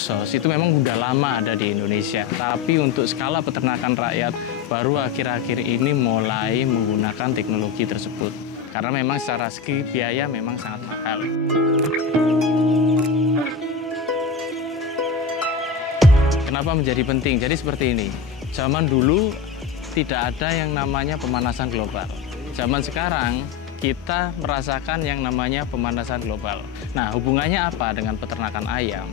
klosos itu memang udah lama ada di Indonesia, tapi untuk skala peternakan rakyat baru akhir-akhir ini mulai menggunakan teknologi tersebut. Karena memang secara segi biaya memang sangat mahal. Kenapa menjadi penting? Jadi seperti ini, zaman dulu tidak ada yang namanya pemanasan global. Zaman sekarang kita merasakan yang namanya pemanasan global. Nah, hubungannya apa dengan peternakan ayam?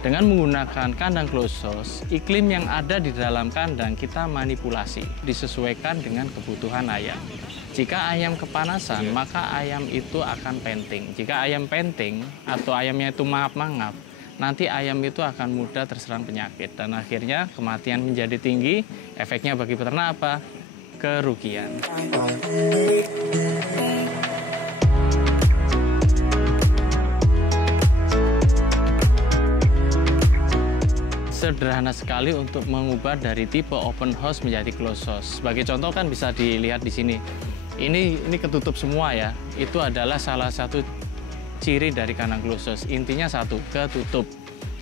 Dengan menggunakan kandang klosos, iklim yang ada di dalam kandang kita manipulasi, disesuaikan dengan kebutuhan ayam. Jika ayam kepanasan, maka ayam itu akan penting. Jika ayam penting atau ayamnya itu mangap-mangap, nanti ayam itu akan mudah terserang penyakit. Dan akhirnya kematian menjadi tinggi, efeknya bagi peternak apa? Kerugian. Sederhana sekali untuk mengubah dari tipe open house menjadi closed house. Sebagai contoh kan bisa dilihat di sini. Ini ketutup semua ya. Itu adalah salah satu ciri dari kandang closed house. Intinya satu, ketutup.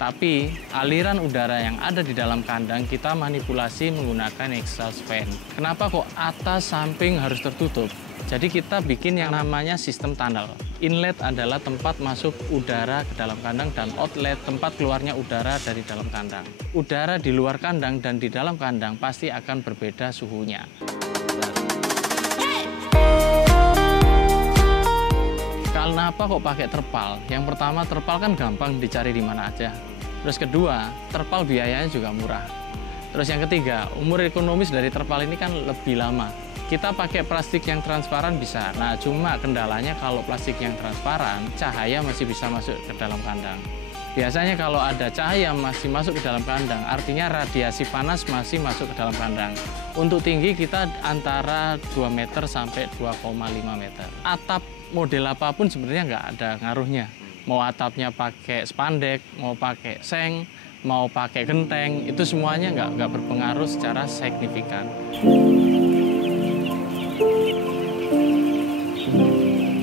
Tapi aliran udara yang ada di dalam kandang kita manipulasi menggunakan exhaust fan. Kenapa kok atas samping harus tertutup? Jadi kita bikin yang namanya sistem tunnel. Inlet adalah tempat masuk udara ke dalam kandang dan outlet tempat keluarnya udara dari dalam kandang. Udara di luar kandang dan di dalam kandang pasti akan berbeda suhunya. Kenapa kok pakai terpal? Yang pertama, terpal kan gampang dicari di mana aja. Terus kedua, terpal biayanya juga murah. Terus yang ketiga, umur ekonomis dari terpal ini kan lebih lama. Kita pakai plastik yang transparan bisa. Nah, cuma kendalanya kalau plastik yang transparan, cahaya masih bisa masuk ke dalam kandang. Biasanya kalau ada cahaya masih masuk ke dalam kandang, artinya radiasi panas masih masuk ke dalam kandang. Untuk tinggi kita antara 2 meter sampai 2,5 meter. Atap model apapun sebenarnya nggak ada ngaruhnya. Mau atapnya pakai spandek, mau pakai seng, mau pakai genteng, itu semuanya nggak berpengaruh secara signifikan.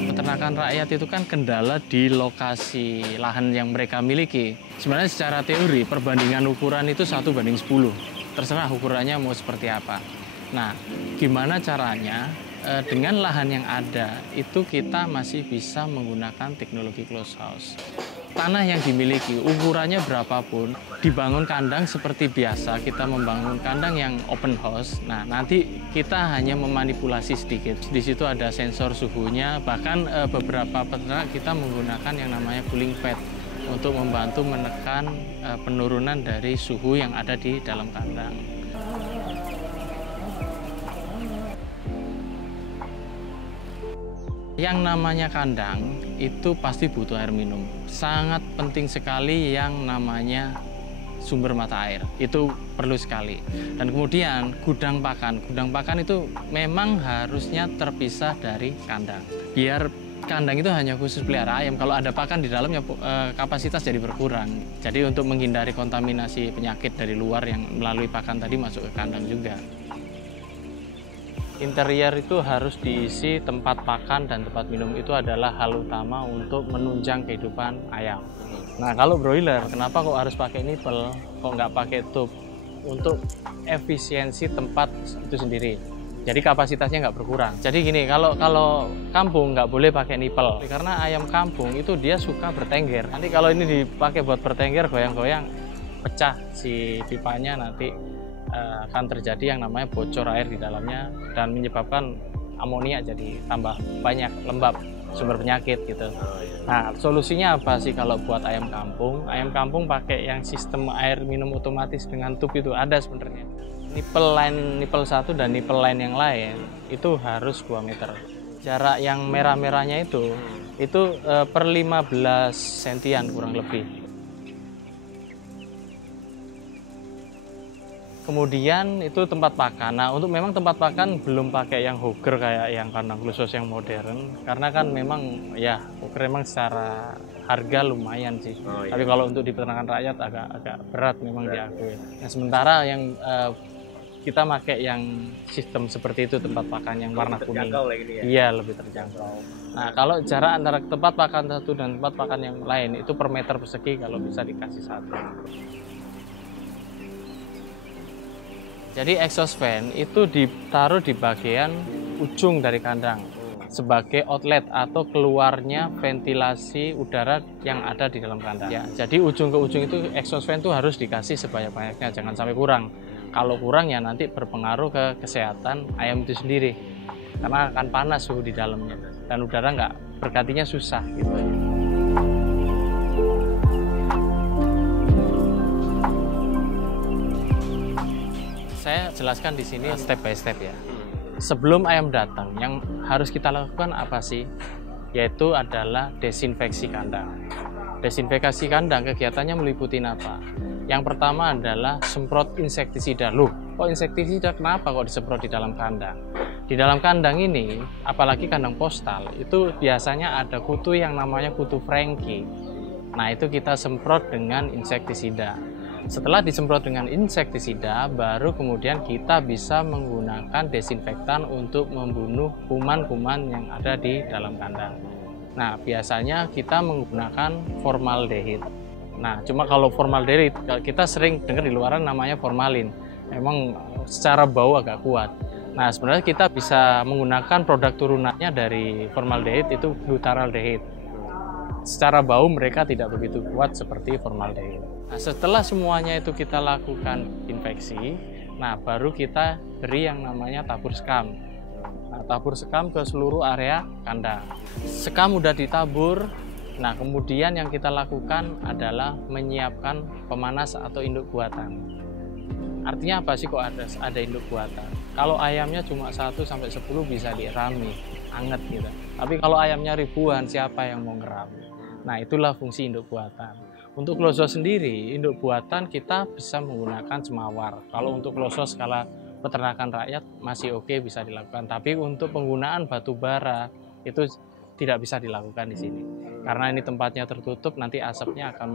Peternakan rakyat itu kan kendala di lokasi lahan yang mereka miliki. Sebenarnya secara teori perbandingan ukuran itu 1:10. Terserah ukurannya mau seperti apa. Nah, gimana caranya? Dengan lahan yang ada, itu kita masih bisa menggunakan teknologi closed house. Tanah yang dimiliki, ukurannya berapapun, dibangun kandang seperti biasa, kita membangun kandang yang open house. Nah, nanti kita hanya memanipulasi sedikit. Di situ ada sensor suhunya, bahkan beberapa peternak kita menggunakan yang namanya cooling pad untuk membantu menekan penurunan dari suhu yang ada di dalam kandang. Yang namanya kandang itu pasti butuh air minum. Sangat penting sekali yang namanya sumber mata air. Itu perlu sekali. Dan kemudian gudang pakan. Gudang pakan itu memang harusnya terpisah dari kandang. Biar kandang itu hanya khusus pelihara ayam. Kalau ada pakan di dalamnya kapasitas jadi berkurang. Jadi untuk menghindari kontaminasi penyakit dari luar yang melalui pakan tadi masuk ke kandang juga. Interior itu harus diisi tempat pakan dan tempat minum, itu adalah hal utama untuk menunjang kehidupan ayam. Nah, kalau broiler, kenapa kok harus pakai nipple, kok nggak pakai tube? Untuk efisiensi tempat itu sendiri. Jadi kapasitasnya nggak berkurang. Jadi gini, kalau kampung nggak boleh pakai nipple, karena ayam kampung itu dia suka bertengger. Nanti kalau ini dipakai buat bertengger, goyang-goyang, pecah si pipanya, nanti akan terjadi yang namanya bocor air di dalamnya dan menyebabkan amonia jadi tambah banyak, lembab, sumber penyakit gitu. Nah, solusinya apa sih kalau buat ayam kampung? Ayam kampung pakai yang sistem air minum otomatis dengan tube itu ada sebenarnya. Nipple 1 dan nipple line yang lain itu harus 2 meter. Jarak yang merah-merahnya itu per 15 sentian kurang lebih. Kemudian itu tempat pakan. Nah, untuk memang tempat pakan belum pakai yang hogger kayak yang kandang khusus yang modern, karena kan memang ya hogger memang secara harga lumayan sih. Iya. Tapi kalau untuk di peternakan rakyat agak berat memang diakui. Nah, sementara yang kita pakai yang sistem seperti itu, tempat pakan yang warna kuning. Iya, lebih terjangkau. Nah, kalau jarak antara tempat pakan satu dan tempat pakan yang lain itu per meter persegi kalau bisa dikasih satu. Jadi exhaust fan itu ditaruh di bagian ujung dari kandang sebagai outlet atau keluarnya ventilasi udara yang ada di dalam kandang. Ya, jadi ujung ke ujung itu exhaust fan itu harus dikasih sebanyak-banyaknya, jangan sampai kurang. Kalau kurang ya nanti berpengaruh ke kesehatan ayam itu sendiri, karena akan panas suhu di dalamnya dan udara nggak bergantinya susah gitu. Saya jelaskan di sini step by step ya. Sebelum ayam datang, yang harus kita lakukan apa sih? Yaitu adalah desinfeksi kandang. Desinfeksi kandang kegiatannya meliputi apa? Yang pertama adalah semprot insektisida. Loh, kok insektisida kenapa kok disemprot di dalam kandang? Di dalam kandang ini, apalagi kandang postal, itu biasanya ada kutu yang namanya kutu Frankie. Nah, itu kita semprot dengan insektisida. Setelah disemprot dengan insektisida, baru kemudian kita bisa menggunakan desinfektan untuk membunuh kuman-kuman yang ada di dalam kandang. Nah, biasanya kita menggunakan formaldehid. Nah, cuma kalau formaldehid, kita sering dengar di luaran namanya formalin. Memang secara bau agak kuat. Nah, sebenarnya kita bisa menggunakan produk turunannya dari formaldehid, itu glutaraldehid. Secara bau mereka tidak begitu kuat seperti formaldehid. Nah, setelah semuanya itu kita lakukan infeksi, nah baru kita beri yang namanya tabur sekam. Nah, tabur sekam ke seluruh area kandang. Sekam udah ditabur, nah kemudian yang kita lakukan adalah menyiapkan pemanas atau induk buatan. Artinya apa sih kok ada induk buatan? Kalau ayamnya cuma 1-10 bisa dirami, anget gitu. Tapi kalau ayamnya ribuan, siapa yang mau ngeram? Nah, itulah fungsi induk buatan. Untuk kloso sendiri, induk buatan kita bisa menggunakan semawar. Kalau untuk kloso skala peternakan rakyat masih oke, bisa dilakukan. Tapi untuk penggunaan batu bara itu tidak bisa dilakukan di sini. Karena ini tempatnya tertutup, nanti asapnya akan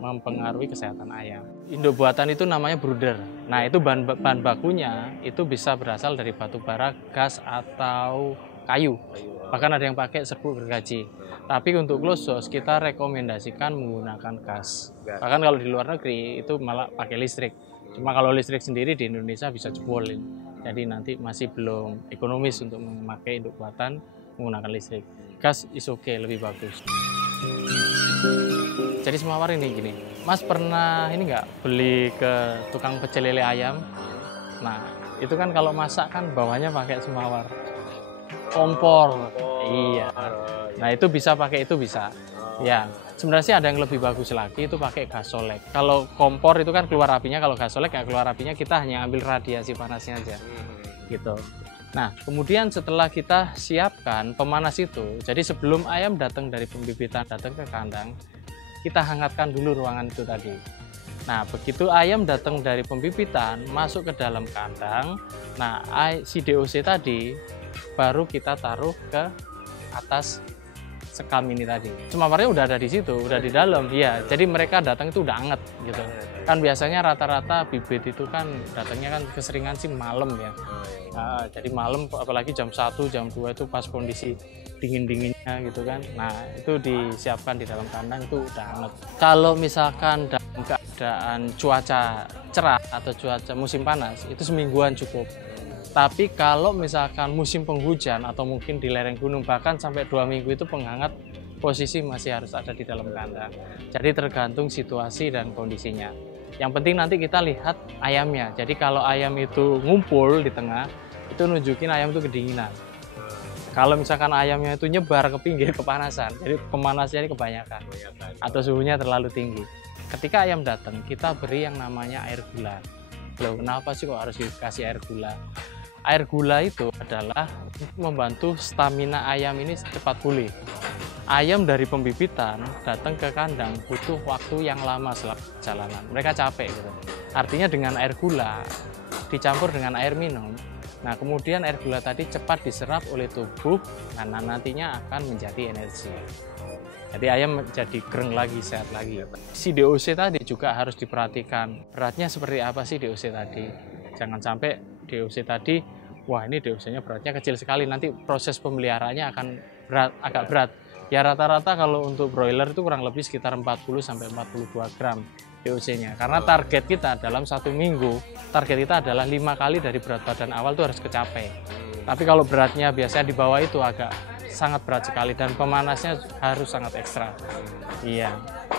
mempengaruhi kesehatan ayam. Induk buatan itu namanya brooder. Nah, itu bahan bakunya itu bisa berasal dari batu bara, gas, atau kayu. Bahkan ada yang pakai serbuk gergaji. Tapi untuk klosos kita rekomendasikan menggunakan gas. Bahkan kalau di luar negeri itu malah pakai listrik. Cuma kalau listrik sendiri di Indonesia bisa jebolin. Jadi nanti masih belum ekonomis untuk memakai induk buatan menggunakan listrik. Gas is okay, lebih bagus. Jadi semawar ini gini, Mas pernah ini nggak beli ke tukang pecel lele ayam? Nah, itu kan kalau masak kan bawahnya pakai semawar. Kompor. Iya. Nah, itu bisa pakai, itu bisa. Ya, sebenarnya sih ada yang lebih bagus lagi, itu pakai gasolek. Kalau kompor itu kan keluar apinya, kalau gasolek nggak keluar apinya, kita hanya ambil radiasi panasnya aja. Gitu. Nah, kemudian setelah kita siapkan pemanas itu, jadi sebelum ayam datang dari pembibitan datang ke kandang, kita hangatkan dulu ruangan itu tadi. Nah, begitu ayam datang dari pembibitan masuk ke dalam kandang, nah si DOC tadi baru kita taruh ke atas sekam ini tadi. Semawarnya udah ada di situ, udah di dalam. Iya, jadi mereka datang itu udah anget gitu. Kan biasanya rata-rata bibit itu kan datangnya kan keseringan sih malam ya. Nah, jadi malam apalagi jam 1, jam 2 itu pas kondisi dingin-dinginnya gitu kan. Nah, itu disiapkan di dalam kandang itu udah anget. Kalau misalkan dalam keadaan cuaca cerah atau cuaca musim panas, itu semingguan cukup. Tapi kalau misalkan musim penghujan atau mungkin di lereng gunung bahkan sampai 2 minggu itu penghangat posisi masih harus ada di dalam kandang. Jadi tergantung situasi dan kondisinya. Yang penting nanti kita lihat ayamnya. Jadi kalau ayam itu ngumpul di tengah, itu nunjukin ayam itu kedinginan. Kalau misalkan ayamnya itu nyebar ke pinggir kepanasan, jadi pemanasnya ini kebanyakan atau suhunya terlalu tinggi. Ketika ayam datang, kita beri yang namanya air gula. Loh, kenapa sih kok harus dikasih air gula? Air gula itu adalah membantu stamina ayam ini cepat pulih. Ayam dari pembibitan datang ke kandang butuh waktu yang lama setelah perjalanan. Mereka capek gitu. Artinya dengan air gula dicampur dengan air minum, nah kemudian air gula tadi cepat diserap oleh tubuh, nah nantinya akan menjadi energi. Jadi ayam jadi gereng lagi, sehat lagi. Si DOC tadi juga harus diperhatikan. Beratnya seperti apa sih DOC tadi? Jangan sampai DOC tadi, wah ini DOC-nya beratnya kecil sekali, nanti proses pemeliharaannya akan agak berat. Ya rata-rata kalau untuk broiler itu kurang lebih sekitar 40-42 gram DOC-nya. Karena target kita dalam 1 minggu, target kita adalah 5 kali dari berat badan awal itu harus kecapai. Tapi kalau beratnya biasanya di bawah itu agak sangat berat sekali dan pemanasnya harus sangat ekstra. Iya,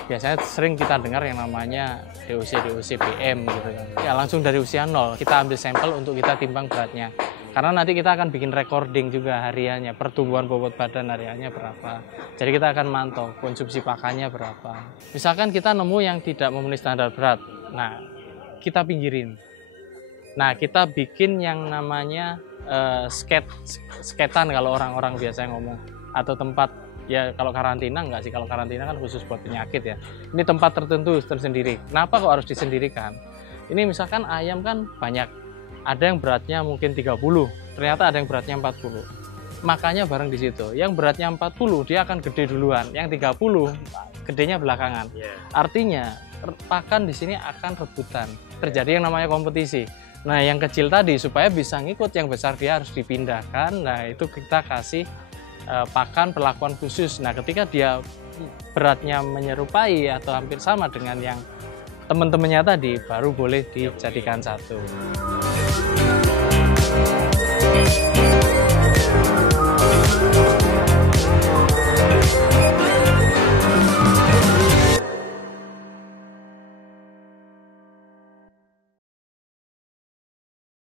biasanya sering kita dengar yang namanya DOC BM gitu kan. Ya langsung dari usia 0 kita ambil sampel untuk kita timbang beratnya. Karena nanti kita akan bikin recording juga hariannya, pertumbuhan bobot badan hariannya berapa. Jadi kita akan mantau konsumsi pakannya berapa. Misalkan kita nemu yang tidak memenuhi standar berat, nah kita pinggirin. Nah kita bikin yang namanya sketan kalau orang-orang biasanya ngomong, atau tempat, ya kalau karantina enggak sih, kalau karantina kan khusus buat penyakit ya. Ini tempat tertentu tersendiri. Kenapa kok harus disendirikan? Ini misalkan ayam kan banyak, ada yang beratnya mungkin 30, ternyata ada yang beratnya 40. Makanya bareng di situ. Yang beratnya 40 dia akan gede duluan, yang 30 gedenya belakangan. Artinya pakan di sini akan rebutan. Terjadi yang namanya kompetisi. Nah, yang kecil tadi supaya bisa ngikut yang besar dia harus dipindahkan. Nah, itu kita kasih pakan perlakuan khusus. Nah, ketika dia beratnya menyerupai atau hampir sama dengan yang teman-temannya tadi, baru boleh dijadikan satu.